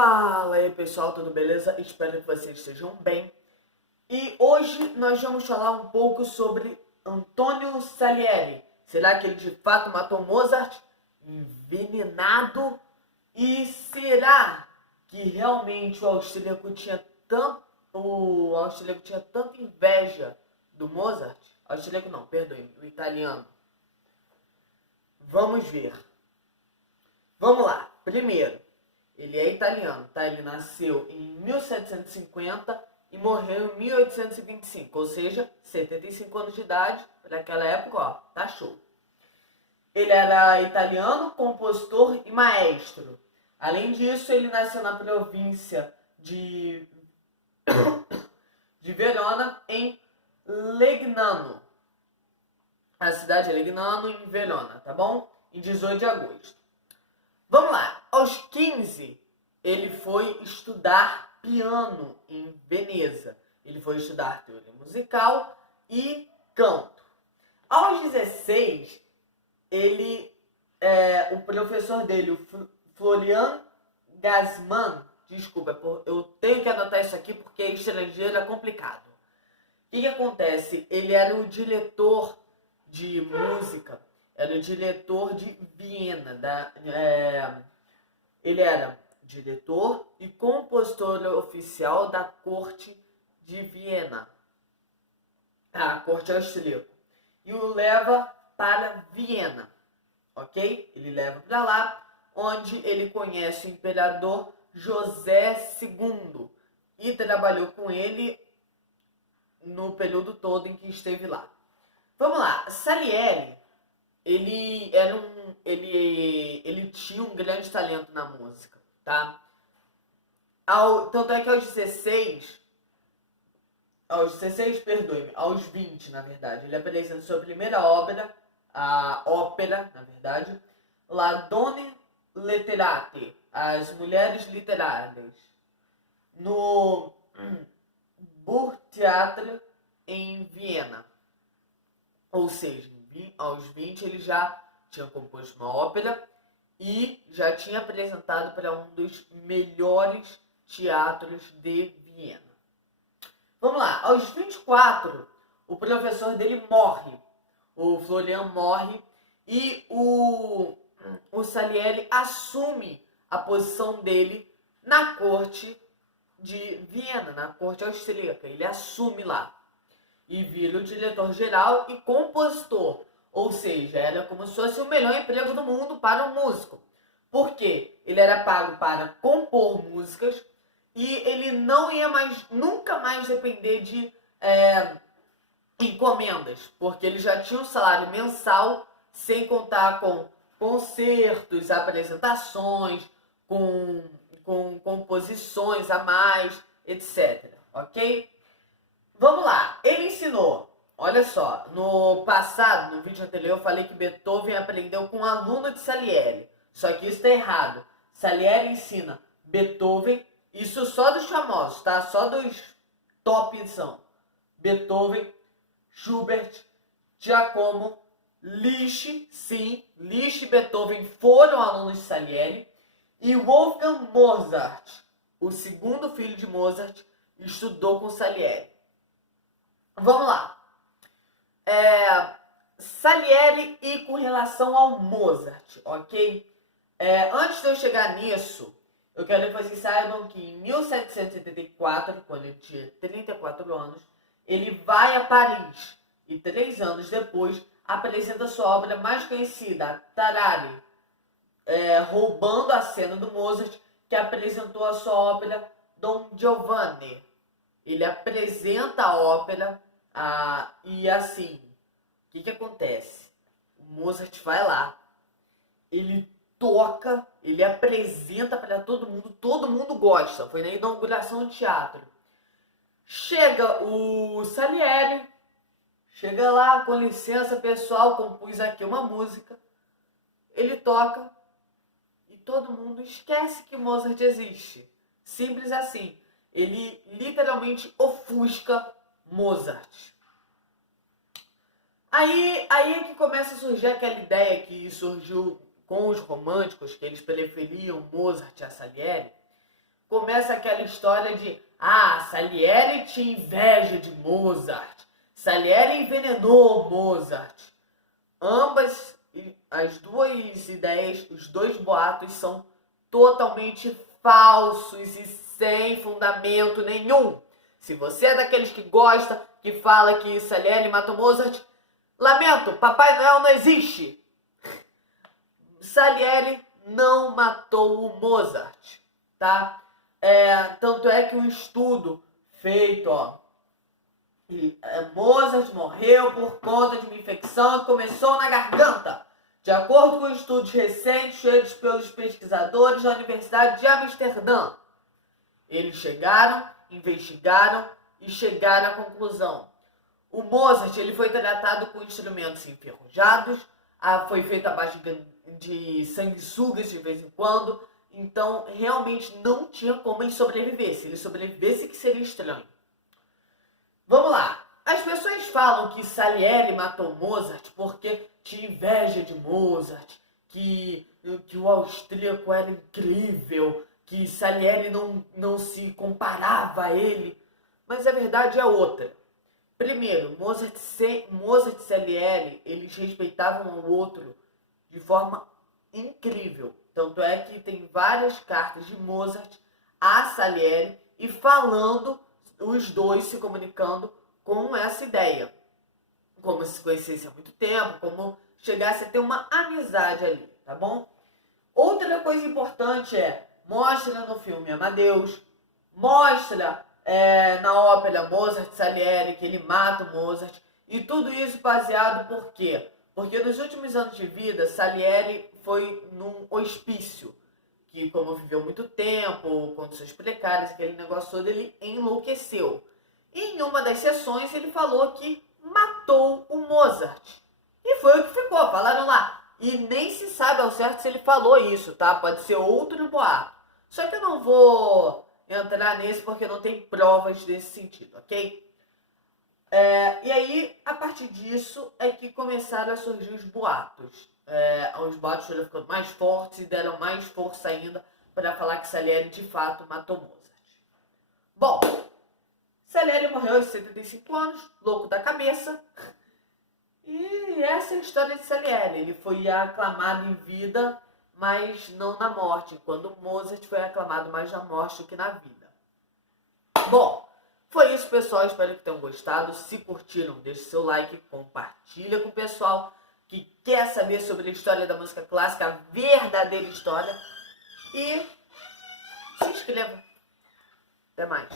Fala aí pessoal, tudo beleza? Espero que vocês estejam bem. E hoje nós vamos falar um pouco sobre Antonio Salieri. Será que ele de fato matou Mozart? Envenenado? E será que realmente o austríaco tinha tanta inveja do Mozart? Austríaco não, perdoe, o italiano. Vamos ver. Vamos lá. Primeiro, ele é italiano, tá? Ele nasceu em 1750 e morreu em 1825, ou seja, 75 anos de idade. Naquela época, ó, tá show. Ele era italiano, compositor e maestro. Além disso, ele nasceu na província de Verona, em Legnano. A cidade é Legnano, em Verona, tá bom? Em 18 de agosto. Vamos lá, aos 15, ele foi estudar piano em Veneza. Ele foi estudar teoria musical e canto. Aos 16, o professor dele, o Florian Gassman, desculpa, eu tenho que anotar isso aqui porque estrangeiro é complicado. O que acontece? Ele era o diretor de música, era o diretor de Viena. Ele era diretor e compositor oficial da corte de Viena, a corte austríaca, e o leva para Viena, ok? Ele leva para lá, onde ele conhece o imperador José II e trabalhou com ele no período todo em que esteve lá. Vamos lá, Salieri, ele tinha um grande talento na música, tá? Tanto é que aos 20, na verdade, ele apresenta sua primeira ópera, a ópera, na verdade, La Donne Letterate, As Mulheres Literárias, no Burgtheater em Viena. Ou seja, aos 20 ele já tinha composto uma ópera e já tinha apresentado para um dos melhores teatros de Viena. Vamos lá, aos 24, o professor dele morre, o Florian morre e o Salieri assume a posição dele na corte de Viena, na corte austríaca. Ele assume lá e vira o diretor-geral e compositor. Ou seja, era como se fosse o melhor emprego do mundo para um músico. Porque ele era pago para compor músicas e ele não ia nunca mais depender de encomendas. Porque ele já tinha um salário mensal, sem contar com concertos, apresentações, com composições a mais, etc. Ok? Vamos lá, ele ensinou, olha só, no passado, no vídeo anterior, eu falei que Beethoven aprendeu com um aluno de Salieri, só que isso está errado. Salieri ensina Beethoven, isso só dos famosos, tá? Só dos top são Beethoven, Schubert, Giacomo, Liszt, sim, Liszt e Beethoven foram alunos de Salieri, e Wolfgang Mozart, o segundo filho de Mozart, estudou com Salieri. Vamos lá. Salieri e com relação ao Mozart, ok? Antes de eu chegar nisso, eu quero que vocês saibam que em 1774, quando ele tinha 34 anos, ele vai a Paris e 3 anos depois apresenta sua obra mais conhecida, Tarare, roubando a cena do Mozart, que apresentou a sua ópera Don Giovanni. Ele apresenta a ópera e assim, o que acontece? O Mozart vai lá, ele toca, ele apresenta para todo mundo gosta. Foi na inauguração do teatro. Chega o Salieri, chega lá, com licença pessoal, compus aqui uma música. Ele toca e todo mundo esquece que Mozart existe. Simples assim. Ele literalmente ofusca Mozart. Aí é que começa a surgir aquela ideia que surgiu com os românticos, que eles preferiam Mozart a Salieri, começa aquela história de Salieri tinha inveja de Mozart, Salieri envenenou Mozart. Ambas, as duas ideias, os dois boatos são totalmente falsos e sem fundamento nenhum. Se você é daqueles que gosta, que fala que Salieri matou Mozart, lamento, Papai Noel não existe. Salieri não matou o Mozart, tá? Tanto é que um estudo feito, Mozart morreu por conta de uma infecção que começou na garganta, de acordo com estudos recentes feitos pelos pesquisadores da Universidade de Amsterdã. Eles chegaram, investigaram e chegaram à conclusão. O Mozart ele foi tratado com instrumentos enferrujados, foi feito à base de sanguessugas de vez em quando, então realmente não tinha como ele sobreviver. Se ele sobrevivesse, que seria estranho. Vamos lá. As pessoas falam que Salieri matou Mozart porque tinha inveja de Mozart, que o austríaco era incrível, que Salieri não se comparava a ele. Mas a verdade é outra. Primeiro, Mozart e Salieri, eles respeitavam um ao outro de forma incrível. Tanto é que tem várias cartas de Mozart a Salieri e falando, os dois se comunicando com essa ideia. Como se conhecessem há muito tempo, como chegasse a ter uma amizade ali, tá bom? Outra coisa importante mostra no filme Amadeus, mostra na ópera Mozart e Salieri que ele mata o Mozart, e tudo isso baseado por quê? Porque nos últimos anos de vida, Salieri foi num hospício, que como viveu muito tempo, condições precárias, aquele negócio todo, ele enlouqueceu. E em uma das sessões ele falou que matou o Mozart. E foi o que ficou, falaram lá. E nem se sabe ao certo se ele falou isso, tá? Pode ser outro boato. Só que eu não vou entrar nesse porque não tem provas desse sentido, ok? E aí, a partir disso, é que começaram a surgir os boatos. Os boatos foram ficando mais fortes e deram mais força ainda para falar que Salieri de fato matou Mozart. Bom, Salieri morreu aos 75 anos, louco da cabeça. E essa é a história de Salieri. Ele foi aclamado em vida, mas não na morte, enquanto Mozart foi aclamado mais na morte do que na vida. Bom, foi isso, pessoal. Espero que tenham gostado. Se curtiram, deixe seu like, compartilha com o pessoal que quer saber sobre a história da música clássica, a verdadeira história. E se inscreva. Até mais.